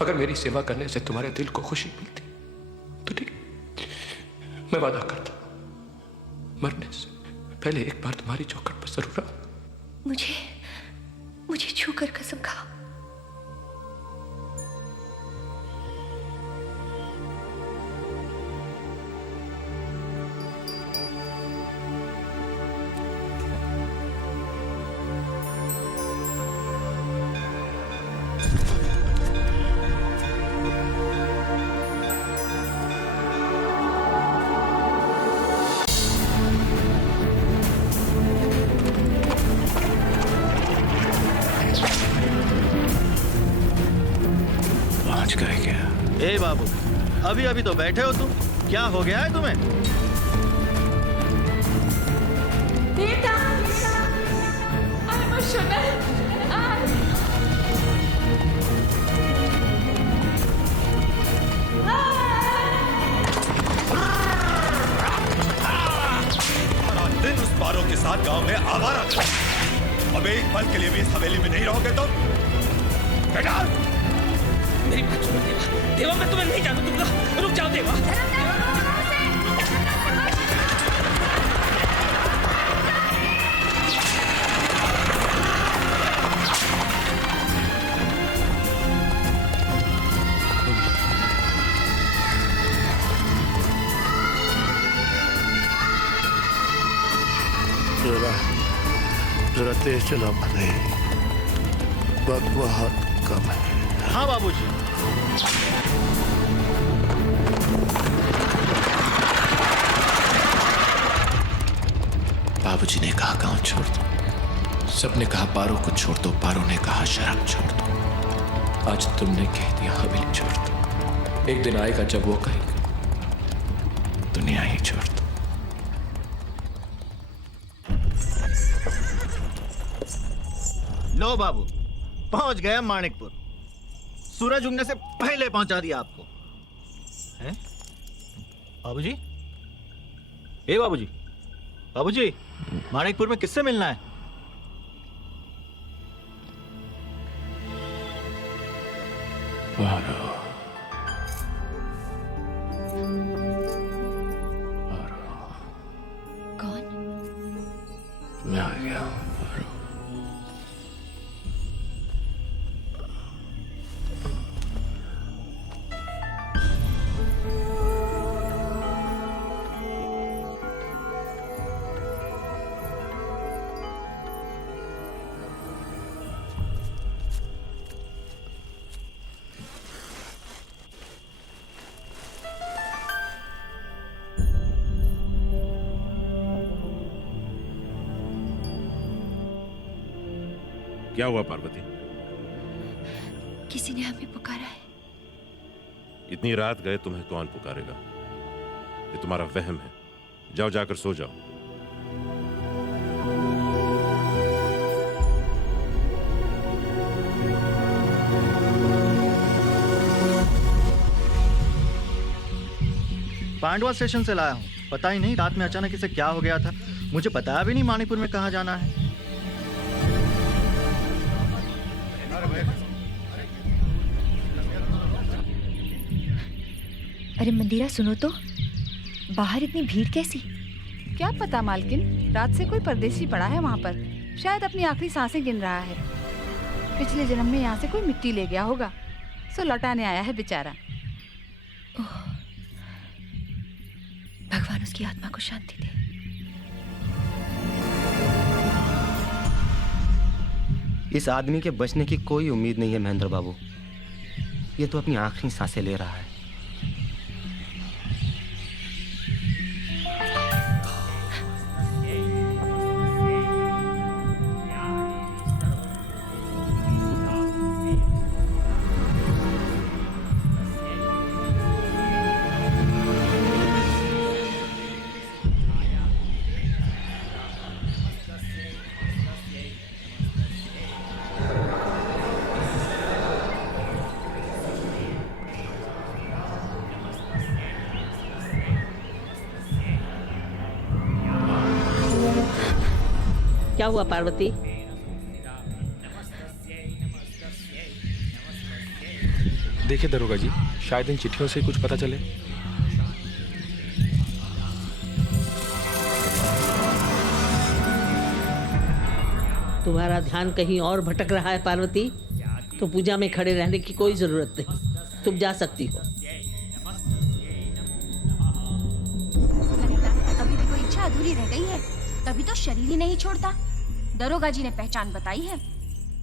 अगर मेरी सेवा करने से तुम्हारे दिल को खुशी मिलती तो ठीक, मैं वादा करता मरने से पहले एक बार तुम्हारी चौखट पर जरूर आऊं। मुझे छूकर कसम खाओ। ए बाबू, अभी अभी तो बैठे हो तुम, क्या हो गया है तुम्हें? बेटा, I'm emotional. दिन उस पारों के साथ गांव में आवारा था। अब एक पल के लिए भी इस हवेली में नहीं रहोगे तुम? बेटा, मेरी बात सुनो देवा। देवा, मैं तुम्हें नहीं जाने दूंगा। रुक जाओ देवा। जरा तेज चला भाई, वक्त बहुत कम है। हाँ बाबूजी। बाबूजी ने कहा गांव छोड़ दो, सबने कहा पारो को छोड़ दो, पारो ने कहा शराब छोड़ दो। आज तुमने कह दिया हवेली छोड़ दो। एक दिन आएगा जब वो कहेगा दुनिया ही छोड़ दो। लो बाबू, पहुंच गया माणिकपुर। सूरज उगने से पहले पहुंचा दिया आपको। हैं? बाबूजी? ए बाबूजी, बाबूजी, माणिकपुर में किससे मिलना है? पारो, कौन? मैं आ गया हूं। क्या हुआ पार्वती? किसी ने हमें पुकारा है। इतनी रात गए तुम्हें कौन पुकारेगा? ये तुम्हारा वहम है। जाओ, जाकर सो जाओ। पांडवा स्टेशन से लाया हूँ। पता ही नहीं रात में अचानक इसे क्या हो गया था। मुझे बताया भी नहीं माणिकपुर में कहाँ जाना है। अरे मंदिरा, सुनो तो, बाहर इतनी भीड़ कैसी? क्या पता मालकिन, रात से कोई परदेसी पड़ा है वहाँ पर। शायद अपनी आखिरी सांसें गिन रहा है। पिछले जन्म में यहाँ से कोई मिट्टी ले गया होगा, सो लौटाने आया है बेचारा। भगवान उसकी आत्मा को शांति दे। इस आदमी के बचने की कोई उम्मीद नहीं है महेंद्र बाबू। ये तो अपनी आखिरी सांसें ले रहा है। क्या हुआ पार्वती? देखिए दरोगा जी, शायद इन चिट्ठियों से कुछ पता चले। तुम्हारा ध्यान कहीं और भटक रहा है पार्वती, तो पूजा में खड़े रहने की कोई जरूरत नहीं, तुम जा सकती हो। अभी भी कोई इच्छा अधूरी रह गई है, तभी तो शरीर ही नहीं छोड़ता। दरोगा जी ने पहचान बताई है,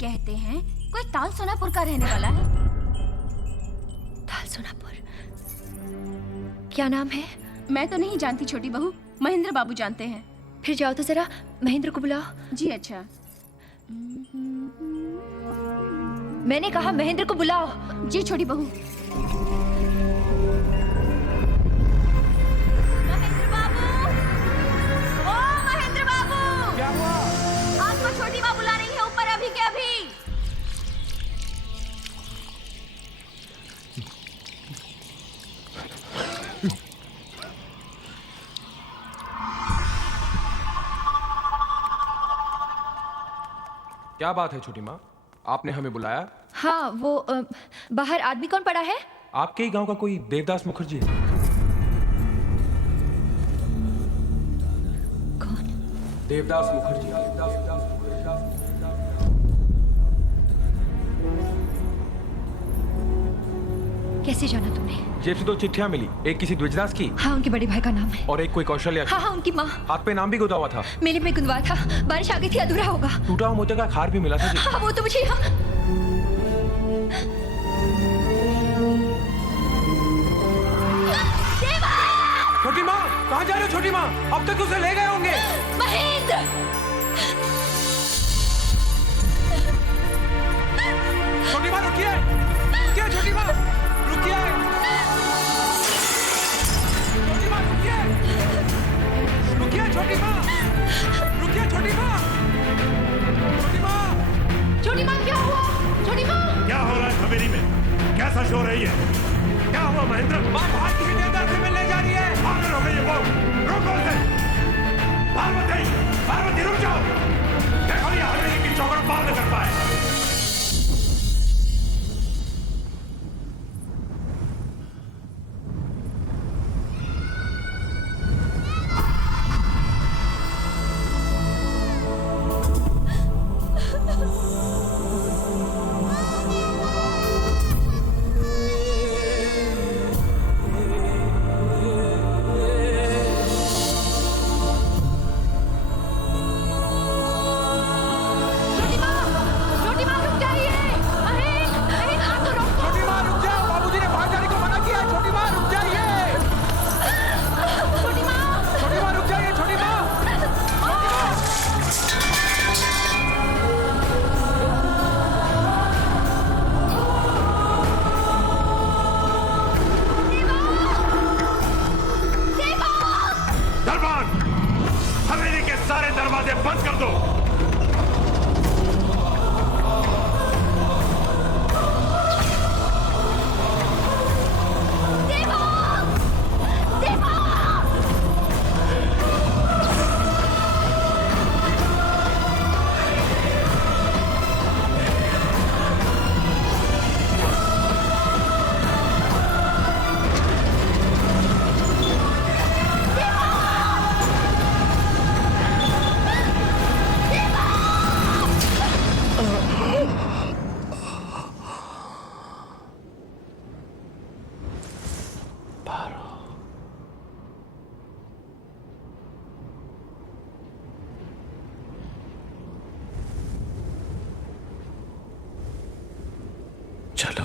कहते हैं कोई ताल सोनापुर का रहने वाला है। ताल सोनापुर? क्या नाम है? मैं तो नहीं जानती छोटी बहू, महेंद्र बाबू जानते हैं। फिर जाओ तो जरा महेंद्र को बुलाओ। जी अच्छा। मैंने कहा महेंद्र को बुलाओ। जी छोटी बहू। महेंद्र बाबू, ओ महेंद्र बाबू, क्या हुआ? आपको छोटी माँ बुला रही है ऊपर अभी के अभी। क्या बात है छोटी माँ, आपने हमें बुलाया? हाँ वो बाहर आदमी कौन पड़ा है? आपके ही गांव का कोई देवदास मुखर्जी है। कौन? देवदास मुखर्जी। कैसे जाना तुमने? जेब से 2 चिट्ठियां मिली, एक किसी द्विजदास की हाँ उनके बड़े भाई का नाम है। और एक कोई कौशल्या की। हाँ हाँ उनकी माँ। हाथ पे नाम भी गुदा हुआ था। मेले में गुंदवा था, बारिश आ गई थी, अधूरा होगा। टूटा हुआ मोती का खार भी मिला था। हाँ वो तो मुझे छोटी माँ कहाँ जा रहे हो? छोटी माँ अब तक उसे ले गए होंगे। महेंद्र! छोटी माँ रुकिए, रुकिए छोटी माँ, रुकिए। छोटी माँ रुकिए, रुकिए छोटी माँ, रुकिए छोटी माँ, छोटी माँ, छोटी माँ क्या हुआ? छोटी माँ क्या हो रहा है हवेली में? कैसा शोर है ये? क्या हुआ महेंद्र? माँ बाहर किसी देवदास से मिलने जा रही है। पागल हो गई है वो, रोको उसे। पार्वती, पार्वती रुक जाओ। देखो ये हवेली की चौखट पार न कर पाए। बंद कर दो। चलो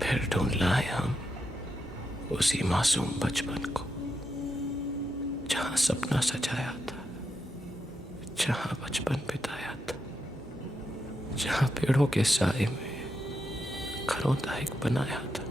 फिर ढूंढ लाए हम उसी मासूम बचपन को, जहां सपना सजाया था, जहां बचपन बिताया था, जहां पेड़ों के साए में घरों दायक बनाया था।